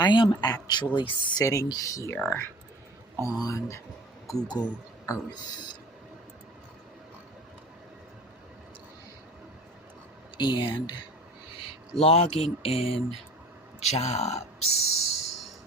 I am actually sitting here on Google Earth and logging in jobs.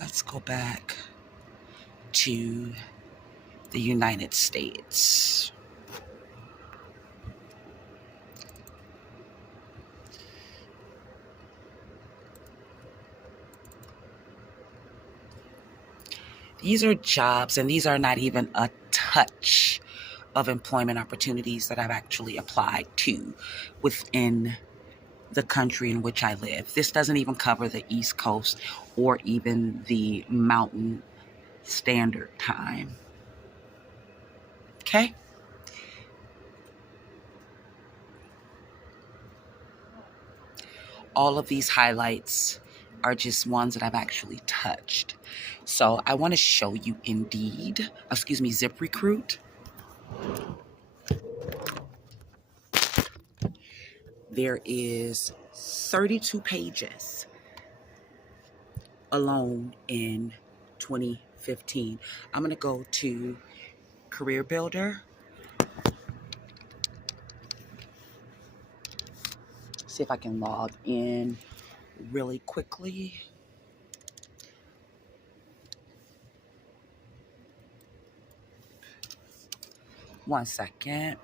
Let's go back to the United States. These are jobs, and these are not even a touch of employment opportunities that I've actually applied to within the country in which I live. This doesn't even cover the East Coast or even the Mountain Standard Time. Okay? All of these highlights are just ones that I've actually touched. So I want to show you ZipRecruit. There is 32 pages alone in 2015. I'm going to go to Career Builder. See if I can log in really quickly. One second.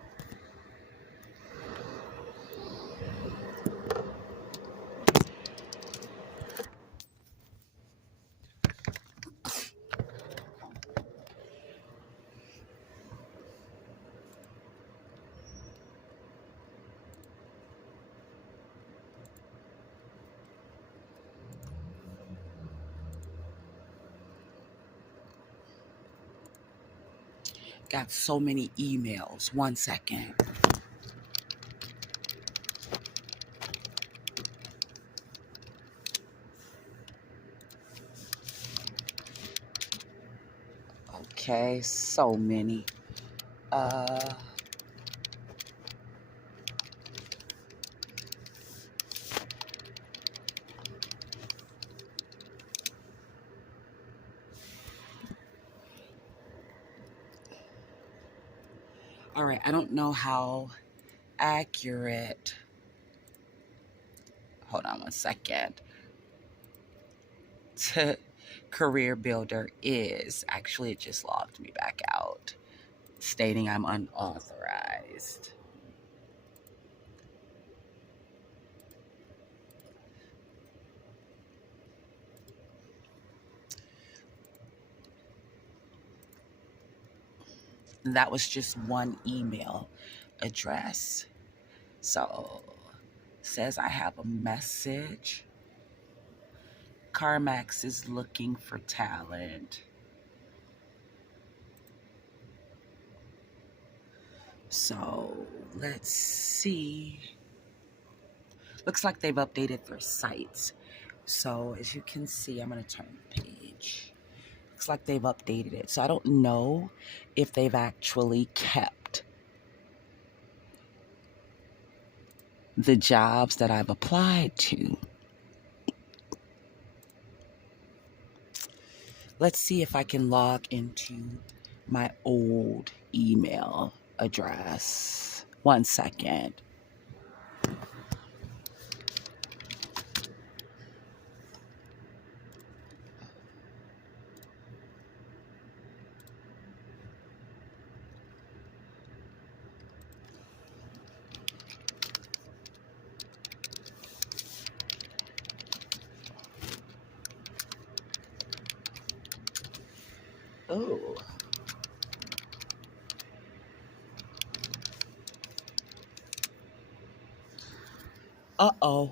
Got so many emails. One second. Okay, so many. Uh, all right, I don't know how accurate. Hold on one second. Career Builder is. Actually, it just logged me back out, stating I'm unauthorized. That was just one email address. So, says I have a message. CarMax is looking for talent. So, let's see. Looks like they've updated their sites. So, as you can see, I'm going to turn the page. Looks like they've updated it. So, I don't know if they've actually kept the jobs that I've applied to. Let's see if I can log into my old email address. One second. Oh. Uh-oh.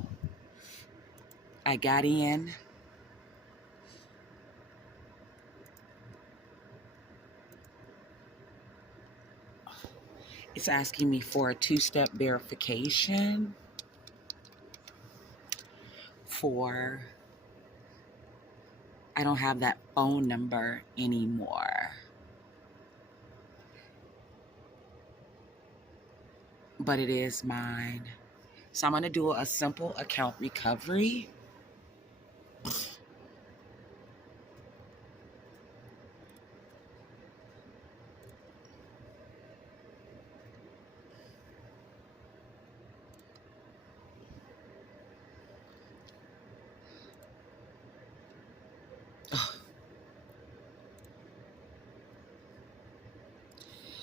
I got in. It's asking me for a two-step verification for, I don't have that phone number anymore. but it is mine. So I'm going to do a simple account recovery.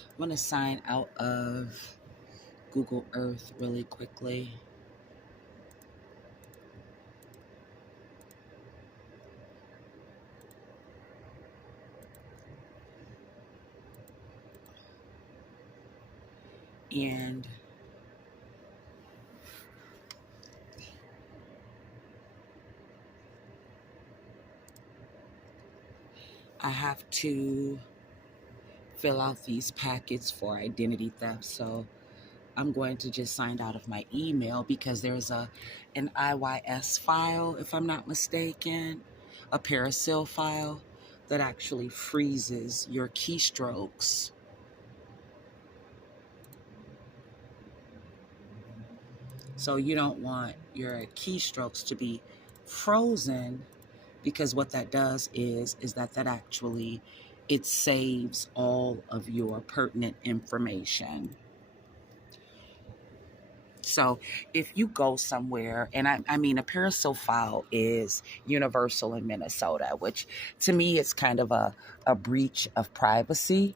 I'm going to sign out of Google Earth really quickly. And I have to fill out these packets for identity theft. So I'm going to just sign out of my email because there's an IYS file, if I'm not mistaken, a Parasil file that actually freezes your keystrokes. So you don't want your keystrokes to be frozen, because what that does is that actually it saves all of your pertinent information. So if you go somewhere, and I mean, a Parasil file is universal in Minnesota, which to me is kind of a breach of privacy.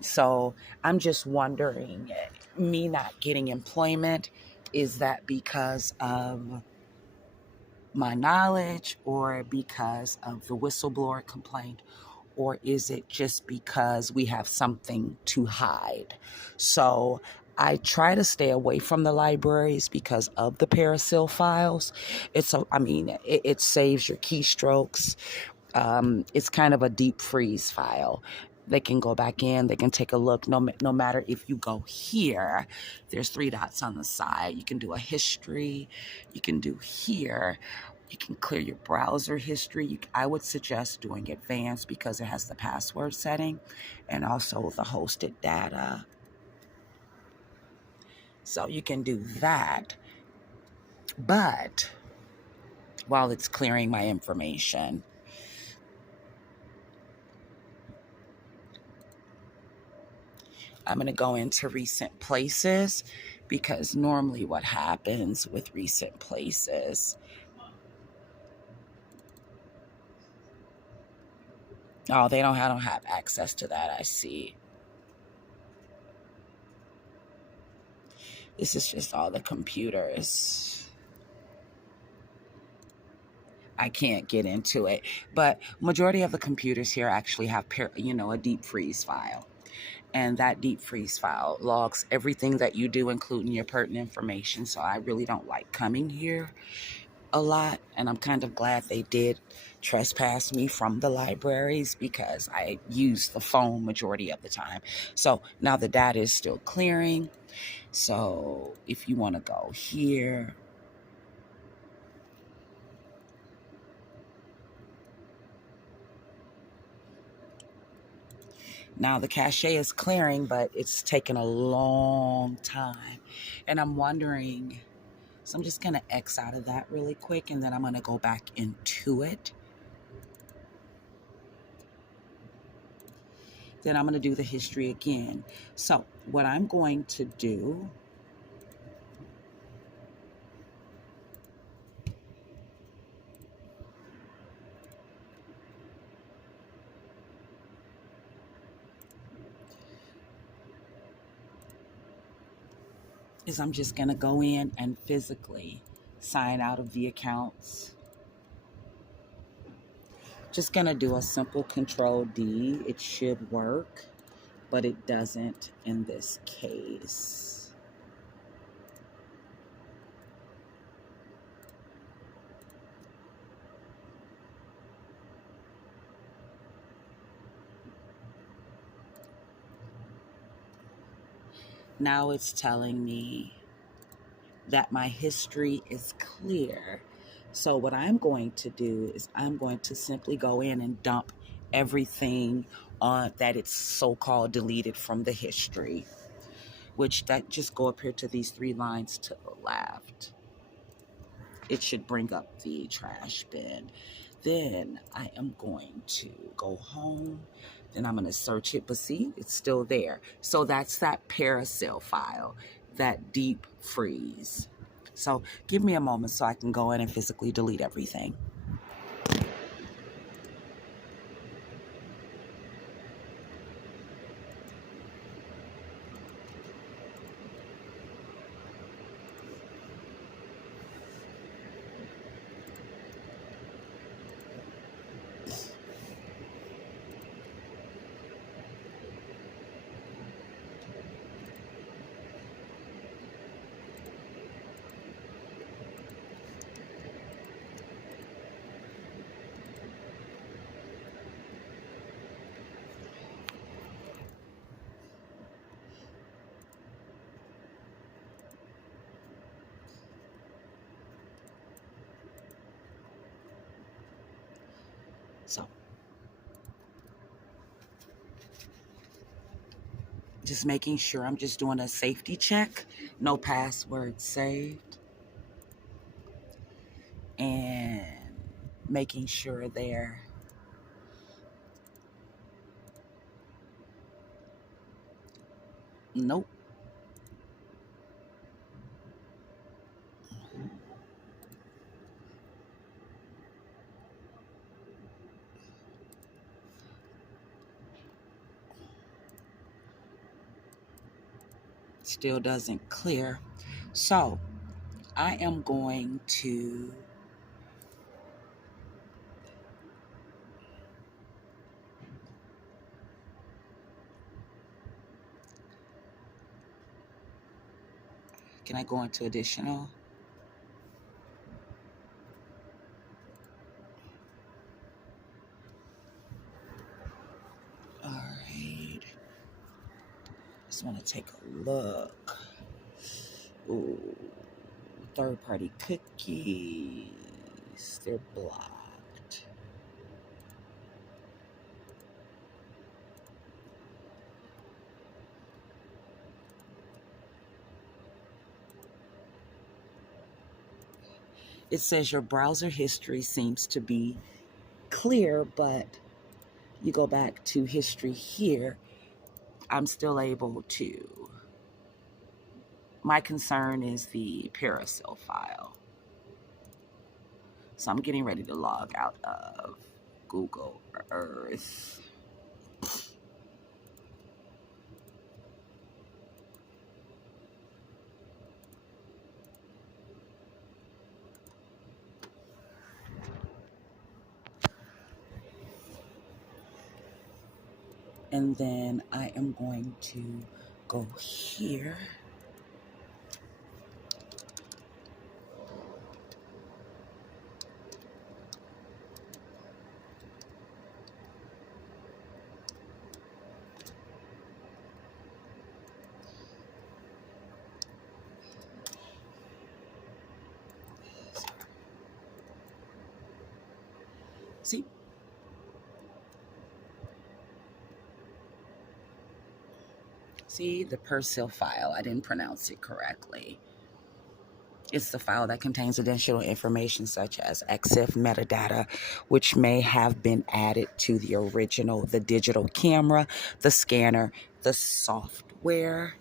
So I'm just wondering, me not getting employment, is that because of my knowledge or because of the whistleblower complaint? Or is it just because we have something to hide? So I try to stay away from the libraries because of the Parasil files. It saves your keystrokes. It's kind of a deep freeze file. They can go back in, they can take a look. No matter if you go here, there's 3 dots on the side. You can do a history. You can do here. You can clear your browser history. I would suggest doing advanced because it has the password setting and also the hosted data. So you can do that. But while it's clearing my information, I'm going to go into recent places, because normally what happens with recent places, oh, I don't have access to that. I see. This is just all the computers. I can't get into it, but majority of the computers here actually have, a deep freeze file. And that deep freeze file logs everything that you do, including your pertinent information. So I really don't like coming here a lot. And I'm kind of glad they did trespass me from the libraries, because I use the phone majority of the time. So now the data is still clearing. So if you want to go here, now the cache is clearing, but it's taken a long time. And I'm wondering, so I'm just going to X out of that really quick, and then I'm going to go back into it. Then I'm going to do the history again. So what I'm going to do is I'm just going to go in and physically sign out of the accounts. Just going to do a simple Control D. It should work, but it doesn't in this case. Now it's telling me that my history is clear. So what I'm going to do is I'm going to simply go in and dump everything that it's so-called deleted from the history, which that just go up here to these three lines to the left. It should bring up the trash bin. Then I am going to go home. Then I'm going to search it, but see, it's still there. So that's that Parasil file, that deep freeze. So give me a moment so I can go in and physically delete everything. So just making sure I'm just doing a safety check. No password saved. And making sure there. Nope. Still doesn't clear. So I am going to can I go into additional? All right. Just want to take a look. Ooh, third-party cookies. They're blocked. It says your browser history seems to be clear, but you go back to history here, I'm still able to. My concern is the Parasil file. So I'm getting ready to log out of Google Earth. And then I am going to go here. See? See the Persil file. I didn't pronounce it correctly. It's the file that contains additional information such as EXIF metadata, which may have been added to the original, the digital camera, the scanner, the software.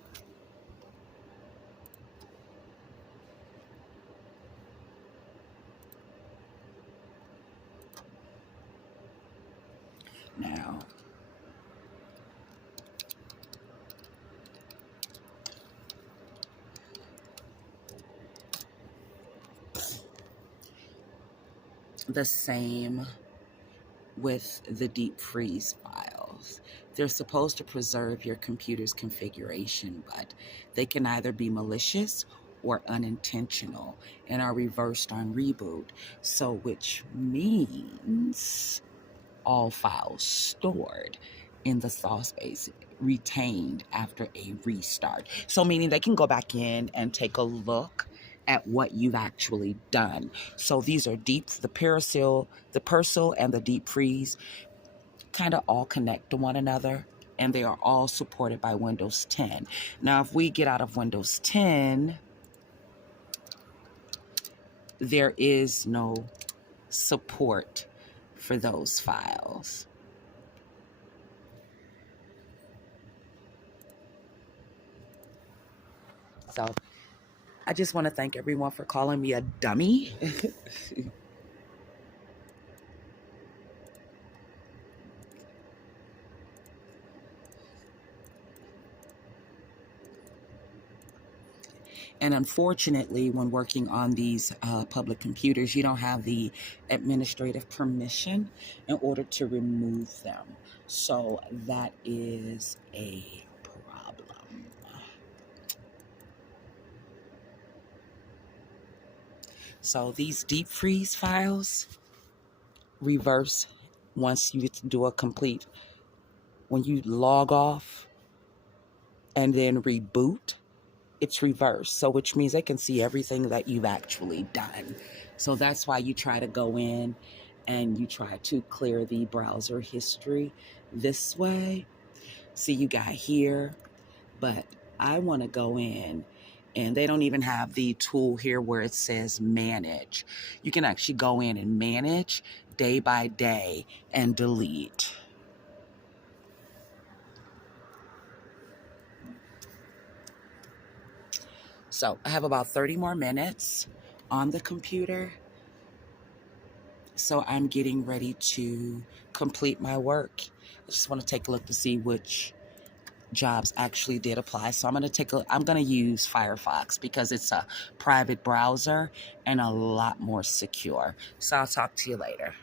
Now, the same with the deep freeze files. They're supposed to preserve your computer's configuration, but they can either be malicious or unintentional and are reversed on reboot. So, which means all files stored in the thaw space retained after a restart. So, meaning they can go back in and take a look at what you've actually done. So these are the Persil and the deep freeze kind of all connect to one another, and they are all supported by Windows 10. Now, if we get out of Windows 10, there is no support for those files. So I just want to thank everyone for calling me a dummy. And unfortunately, when working on these public computers, you don't have the administrative permission in order to remove them. So that is a problem. So these deep freeze files reverse once you do a complete, when you log off and then reboot, it's reversed. So which means they can see everything that you've actually done. So that's why you try to go in and you try to clear the browser history this way. See, you got here, but I want to go in, and they don't even have the tool here where it says manage. You can actually go in and manage day by day and delete. So I have about 30 more minutes on the computer. So I'm getting ready to complete my work. I just want to take a look to see which jobs actually did apply. So I'm going to use Firefox because it's a private browser and a lot more secure. So I'll talk to you later.